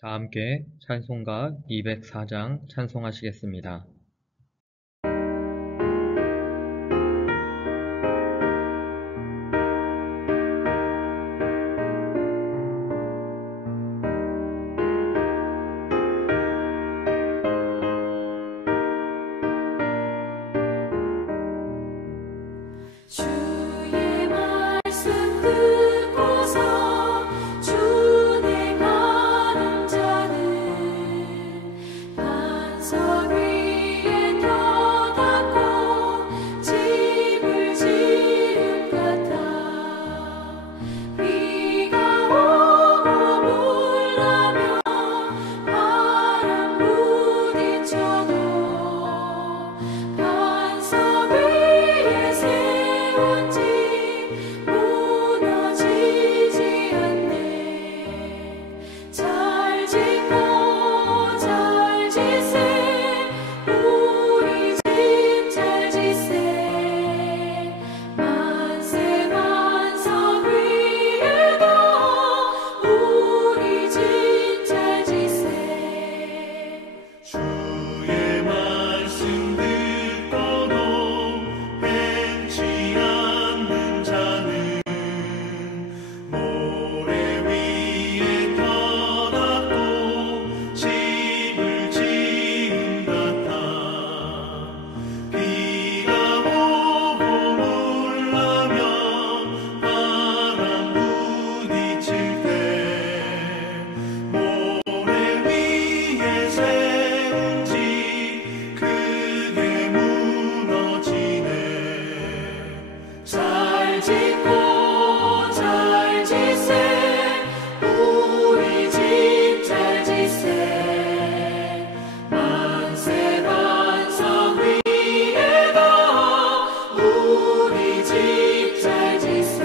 다 함께 찬송가 204장 찬송하시겠습니다. 주의 말씀 듣고서 준행하는 자는 반석 위에 터닫고 집을 지은 같아. 비가 오고 물나며 바람 부딪혀도 반석 위에 세운 집 무너지지 않네. 잘 짓고 잘 지세 우리 집 잘 지세. 만세 반석 위에도 우리 집 잘 지세. 주의 말씀 듣고도 행치 않는 자는 모래 위에 터닫고 집을 지은 같아. 비가 오고 물나며 바람 부딪힐 때 모래 위에 세운 집 크게 무너지네. 잘 짓고 잘 지세 우리 집 잘 지세. 만세 반석 위에도 우리 집 잘 지세.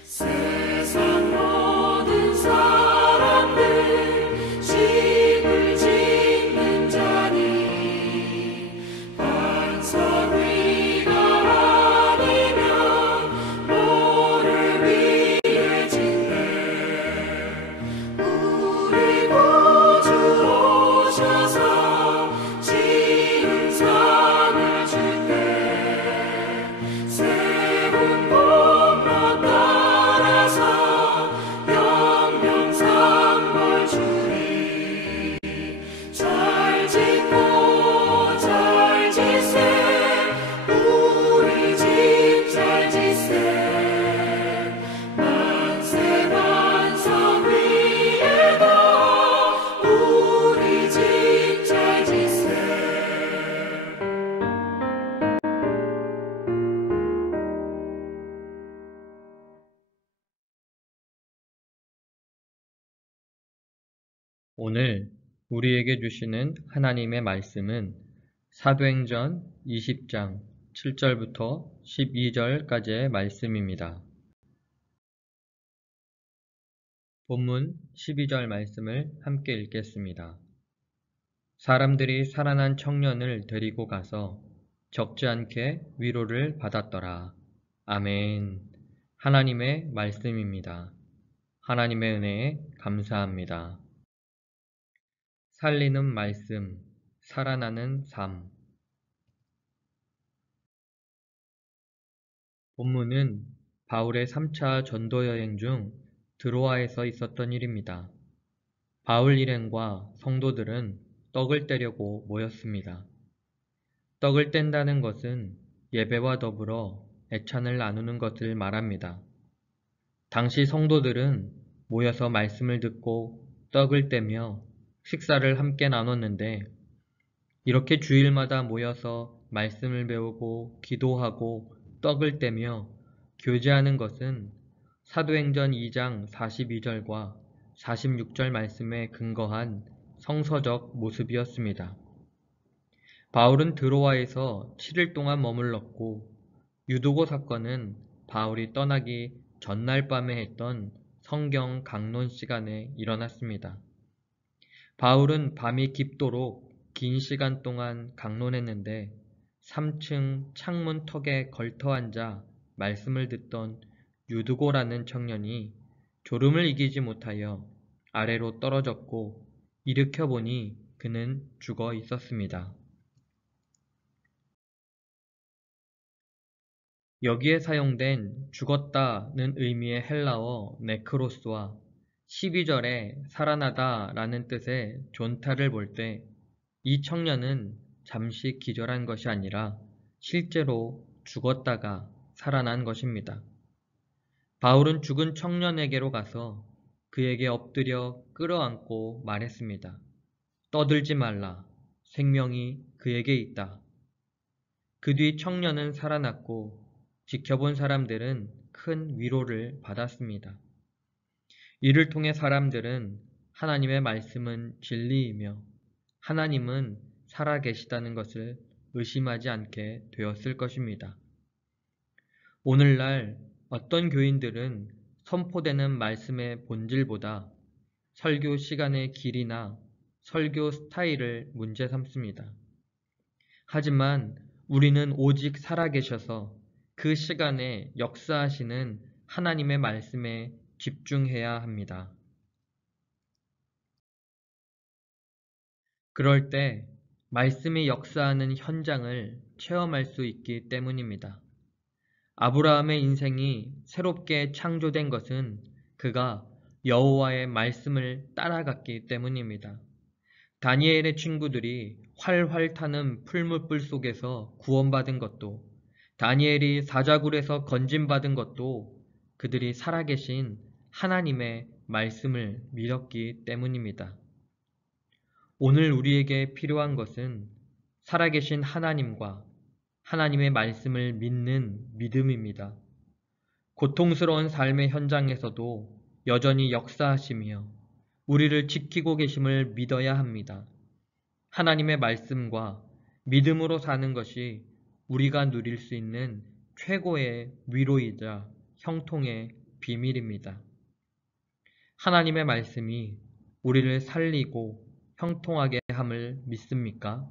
세상 모든 사람들 집을 짓는 자니 반석 위가 아니면 모래 위에 짓네. 우리 구주 오셔서 지은 상을 줄때 세운 공로 따라서 영영상벌 주리. 잘 짓고 잘 지세 우리 집 잘 지세. 만세 반석 위에도 우리 집 잘 지세. 오늘 우리에게 주시는 하나님의 말씀은 사도행전 20장 7절부터 12절까지의 말씀입니다. 본문 12절 말씀을 함께 읽겠습니다. 사람들이 살아난 청년을 데리고 가서 적지 않게 위로를 받았더라. 아멘. 하나님의 말씀입니다. 하나님의 은혜에 감사합니다. 살리는 말씀, 살아나는 삶. 본문은 바울의 3차 전도 여행 중 드로아에서 있었던 일입니다. 바울 일행과 성도들은 떡을 떼려고 모였습니다. 떡을 뗀다는 것은 예배와 더불어 애찬을 나누는 것을 말합니다. 당시 성도들은 모여서 말씀을 듣고 떡을 떼며 식사를 함께 나눴는데, 이렇게 주일마다 모여서 말씀을 배우고 기도하고 떡을 떼며 교제하는 것은 사도행전 2장 42절과 46절 말씀에 근거한 성서적 모습이었습니다. 바울은 드로아에서 7일 동안 머물렀고, 유도고 사건은 바울이 떠나기 전날 밤에 했던 성경 강론 시간에 일어났습니다. 바울은 밤이 깊도록 긴 시간 동안 강론했는데 3층 창문 턱에 걸터 앉아 말씀을 듣던 유두고라는 청년이 졸음을 이기지 못하여 아래로 떨어졌고 일으켜보니 그는 죽어 있었습니다. 여기에 사용된 죽었다는 의미의 헬라어 네크로스와 12절에 살아나다 라는 뜻의 존타를 볼 때 이 청년은 잠시 기절한 것이 아니라 실제로 죽었다가 살아난 것입니다. 바울은 죽은 청년에게로 가서 그에게 엎드려 끌어안고 말했습니다. 떠들지 말라. 생명이 그에게 있다. 그 뒤 청년은 살아났고 지켜본 사람들은 큰 위로를 받았습니다. 이를 통해 사람들은 하나님의 말씀은 진리이며 하나님은 살아계시다는 것을 의심하지 않게 되었을 것입니다. 오늘날 어떤 교인들은 선포되는 말씀의 본질보다 설교 시간의 길이나 설교 스타일을 문제 삼습니다. 하지만 우리는 오직 살아계셔서 그 시간에 역사하시는 하나님의 말씀에 집중해야 합니다. 그럴 때 말씀이 역사하는 현장을 체험할 수 있기 때문입니다. 아브라함의 인생이 새롭게 창조된 것은 그가 여호와의 말씀을 따라갔기 때문입니다. 다니엘의 친구들이 활활 타는 풀무불 속에서 구원받은 것도, 다니엘이 사자굴에서 건짐받은 것도 그들이 살아계신 하나님의 말씀을 믿었기 때문입니다. 오늘 우리에게 필요한 것은 살아계신 하나님과 하나님의 말씀을 믿는 믿음입니다. 고통스러운 삶의 현장에서도 여전히 역사하시며 우리를 지키고 계심을 믿어야 합니다. 하나님의 말씀과 믿음으로 사는 것이 우리가 누릴 수 있는 최고의 위로이자 형통의 비밀입니다. 하나님의 말씀이 우리를 살리고 형통하게 함을 믿습니까?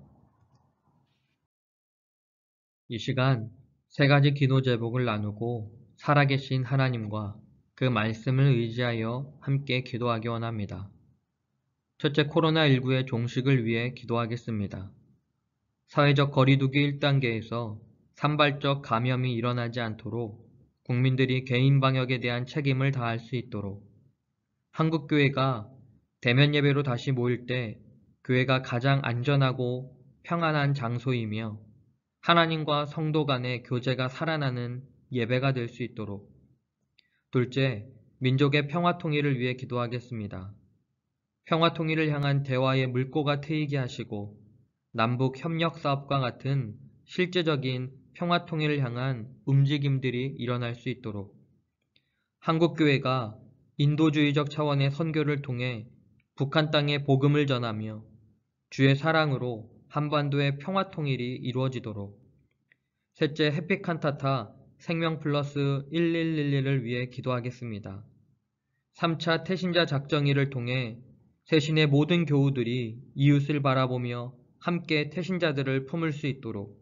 이 시간 세 가지 기도 제목을 나누고 살아계신 하나님과 그 말씀을 의지하여 함께 기도하기 원합니다. 첫째, 코로나19의 종식을 위해 기도하겠습니다. 사회적 거리두기 1단계에서 산발적 감염이 일어나지 않도록 국민들이 개인 방역에 대한 책임을 다할 수 있도록 한국교회가 대면 예배로 다시 모일 때 교회가 가장 안전하고 평안한 장소이며 하나님과 성도 간의 교제가 살아나는 예배가 될 수 있도록. 둘째, 민족의 평화 통일을 위해 기도하겠습니다. 평화 통일을 향한 대화의 물꼬가 트이게 하시고 남북 협력 사업과 같은 실제적인 평화 통일을 향한 움직임들이 일어날 수 있도록. 한국교회가 인도주의적 차원의 선교를 통해 북한 땅에 복음을 전하며 주의 사랑으로 한반도의 평화 통일이 이루어지도록. 셋째, 해피칸타타 생명 플러스 1111을 위해 기도하겠습니다. 3차 태신자 작정일을 통해 세신의 모든 교우들이 이웃을 바라보며 함께 태신자들을 품을 수 있도록,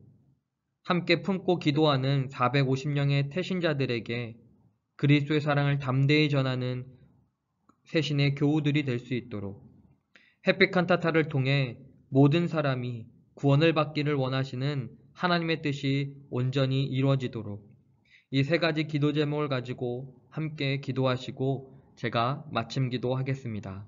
함께 품고 기도하는 450명의 태신자들에게 그리스도의 사랑을 담대히 전하는 세신의 교우들이 될 수 있도록, 해피칸타타를 통해 모든 사람이 구원을 받기를 원하시는 하나님의 뜻이 온전히 이루어지도록 이 세 가지 기도 제목을 가지고 함께 기도하시고 제가 마침 기도하겠습니다.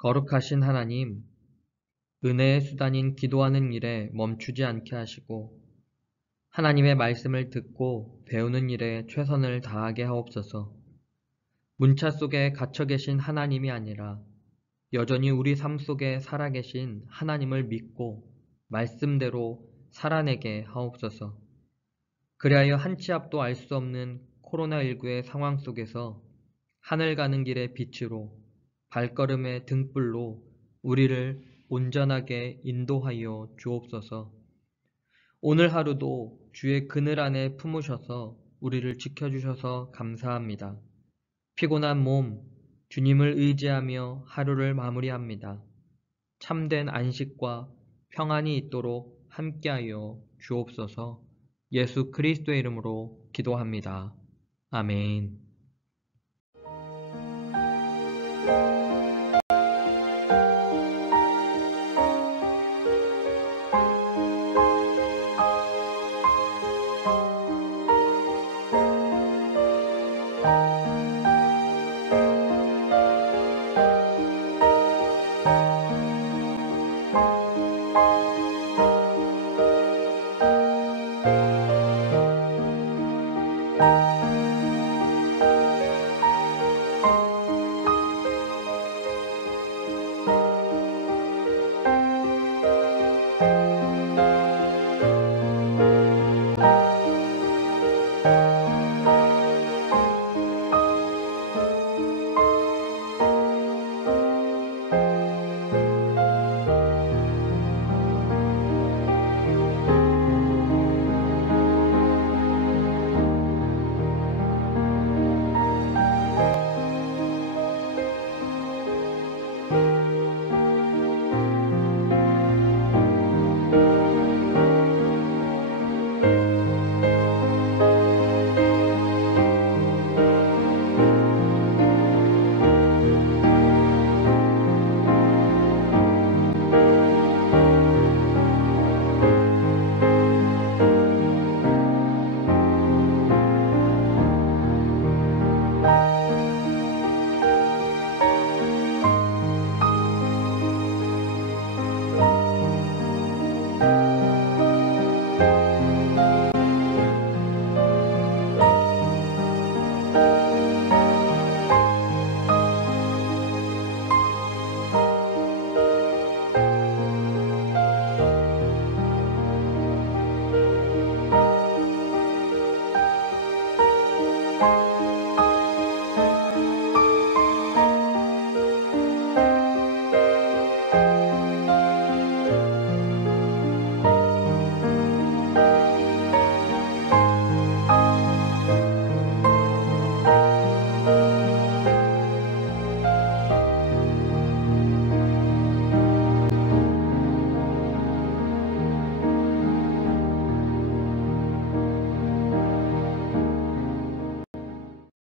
거룩하신 하나님, 은혜의 수단인 기도하는 일에 멈추지 않게 하시고 하나님의 말씀을 듣고 배우는 일에 최선을 다하게 하옵소서. 문자 속에 갇혀 계신 하나님이 아니라 여전히 우리 삶 속에 살아계신 하나님을 믿고 말씀대로 살아내게 하옵소서. 그리하여 한 치 앞도 알 수 없는 코로나19의 상황 속에서 하늘 가는 길의 빛으로 발걸음의 등불로 우리를 온전하게 인도하여 주옵소서. 오늘 하루도 주의 그늘 안에 품으셔서 우리를 지켜주셔서 감사합니다. 피곤한 몸, 주님을 의지하며 하루를 마무리합니다. 참된 안식과 평안이 있도록 함께하여 주옵소서. 예수 그리스도의 이름으로 기도합니다. 아멘.